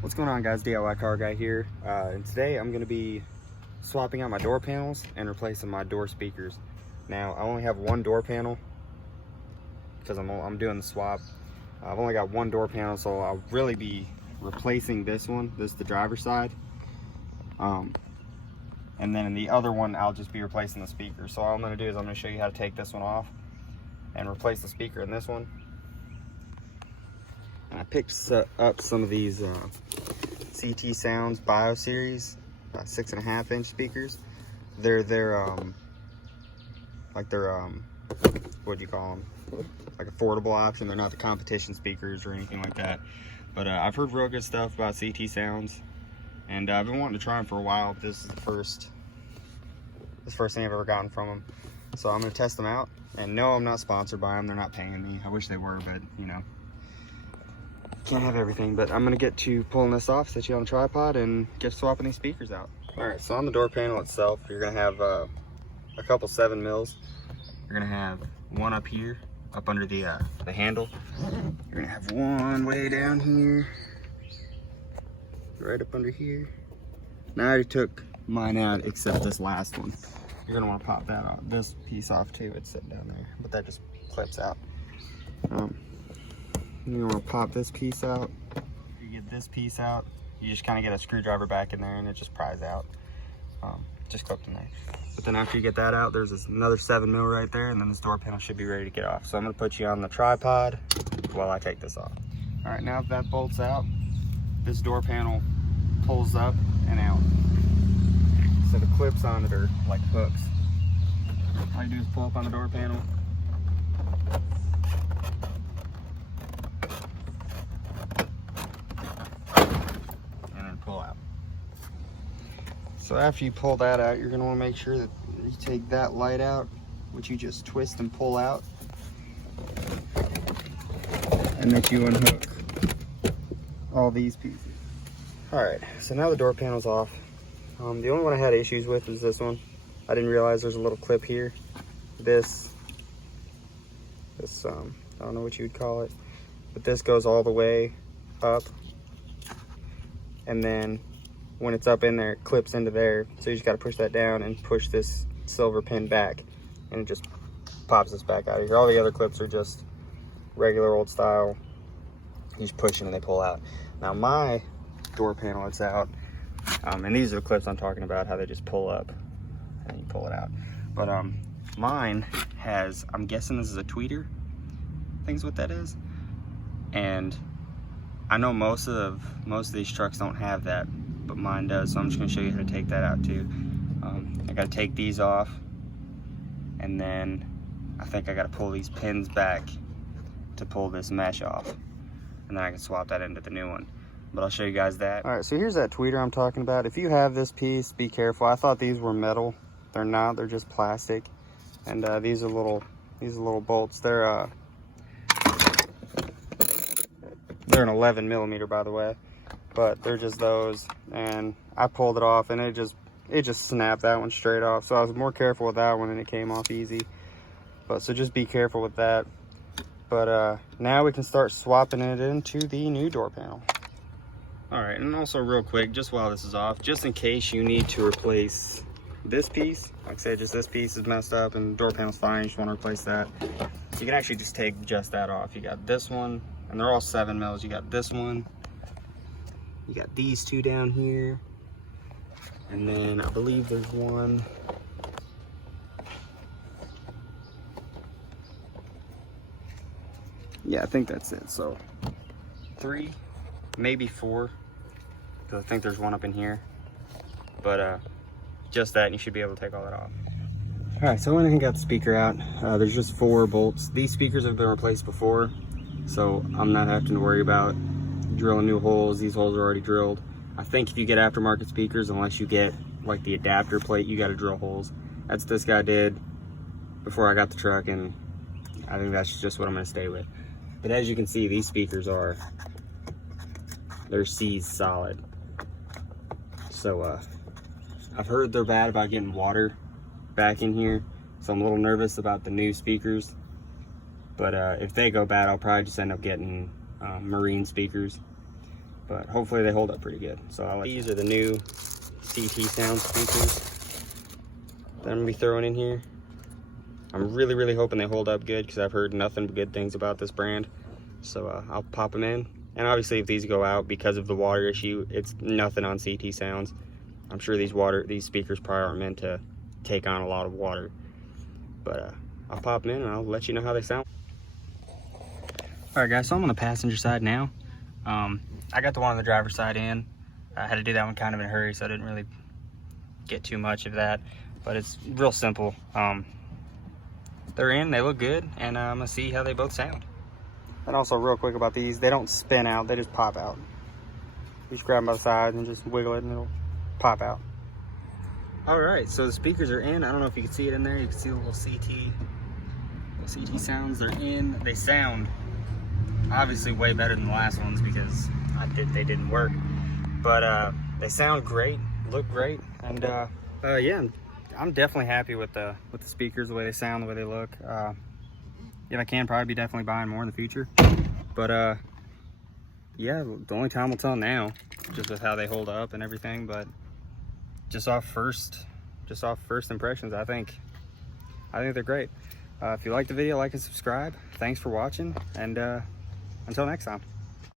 What's going on, guys? DIY car guy here, and today I'm going to be swapping out my door panels and replacing my door speakers. Now I only have one door panel because I'm doing the swap. I've only got one door panel, so I'll really be replacing this one. This is the driver's side, and then in the other one I'll just be replacing the speaker. So all I'm going to do is I'm going to show you how to take this one off and replace the speaker in this one. And I picked up some of these CT Sounds Bio Series 6.5 inch speakers. They're what do you call them? Like affordable option. They're not the competition speakers or anything like that. But I've heard real good stuff about CT Sounds, and I've been wanting to try them for a while. This is the first thing I've ever gotten from them. So I'm gonna test them out. And no, I'm not sponsored by them. They're not paying me. I wish they were, but you know, can't have everything. But I'm gonna get to pulling this off, set you on a tripod, and get swapping these speakers out. All right, so on the door panel itself, you're gonna have a couple 7 mils. You're gonna have one up here, up under the handle. You're gonna have one way down here, right up under here. Now I already took mine out except this last one. You're gonna want to pop that off, this piece off too. It's sitting down there, but that just clips out. You want to pop this piece out. You get this piece out, you just kind of get a screwdriver back in there and it just pries out. Just clipped in there. But then after you get that out, there's another 7 mil right there, and then this door panel should be ready to get off. So I'm gonna put you on the tripod while I take this off. All right, now that bolts out, this door panel pulls up and out. So the clips on it are like hooks. All you do is pull up on the door panel. And then pull out. So after you pull that out, you're gonna wanna make sure that you take that light out, which you just twist and pull out, and that you unhook all these pieces. All right, so now the door panel's off. The only one I had issues with is this one. I didn't realize there's a little clip here. This I don't know what you would call it, but this goes all the way up, and then when it's up in there, it clips into there. So you just gotta push that down and push this silver pin back, and it just pops this back out of here. All the other clips are just regular old style. You just push them and they pull out. Now my door panel, it's out. And these are the clips I'm talking about, how they just pull up and you pull it out. But mine has, I'm guessing this is a tweeter. I think is what that is. And I know most of these trucks don't have that, but mine does. So I'm just gonna show you how to take that out too. I gotta take these off, and then I think I gotta pull these pins back to pull this mesh off, and then I can swap that into the new one. But I'll show you guys that. All right, so here's that tweeter I'm talking about. If you have this piece, be careful. I thought these were metal. They're not. They're just plastic. And these are little bolts. They're an 11 millimeter, by the way. But they're just those. And I pulled it off, and it just snapped that one straight off. So I was more careful with that one, and it came off easy. But so just be careful with that. But now we can start swapping it into the new door panel. All right, and also real quick, just while this is off, just in case you need to replace this piece, like I said, just this piece is messed up and the door panel's fine, you just want to replace that, you can actually just take just that off. You got this one, and they're all 7 mils. You got this one, you got these two down here, and then I believe there's one, yeah, I think that's it. So 3, maybe 4, because I think there's one up in here. But just that, and you should be able to take all that off. All right, so I went ahead and got the speaker out. There's just 4 bolts. These speakers have been replaced before, so I'm not having to worry about drilling new holes. These holes are already drilled. I think if you get aftermarket speakers, unless you get like the adapter plate, you got to drill holes. That's what this guy did before I got the truck, and I think that's just what I'm gonna stay with. But as you can see, these speakers they're seized solid. So I've heard they're bad about getting water back in here, so I'm a little nervous about the new speakers. But if they go bad, I'll probably just end up getting marine speakers. but hopefully they hold up pretty good. So these are the new CT sound speakers that I'm gonna be throwing in here. I'm really hoping they hold up good because I've heard nothing but good things about this brand. So I'll pop them in. And obviously if these go out because of the water issue, it's nothing on CT sounds. I'm sure these speakers probably aren't meant to take on a lot of water. But I'll pop them in and I'll let you know how they sound. All right guys, so I'm on the passenger side now. I got the one on the driver's side in. I had to do that one kind of in a hurry, so I didn't really get too much of that. But it's real simple. They're in, they look good, and I'm gonna see how they both sound. And also real quick about these, they don't spin out, they just pop out. You just grab them by the sides and just wiggle it and it'll pop out. All right, so the speakers are in. I don't know if you can see it in there. You can see the little CT sounds. They're in. They sound obviously way better than the last ones because they didn't work. But they sound great, look great, and yeah, I'm definitely happy with the speakers, the way they sound, the way they look. If I can, probably be definitely buying more in the future. But yeah, the only time will tell now, just with how they hold up and everything. But just off first impressions, I think they're great. If you like the video, like and subscribe. Thanks for watching, and until next time.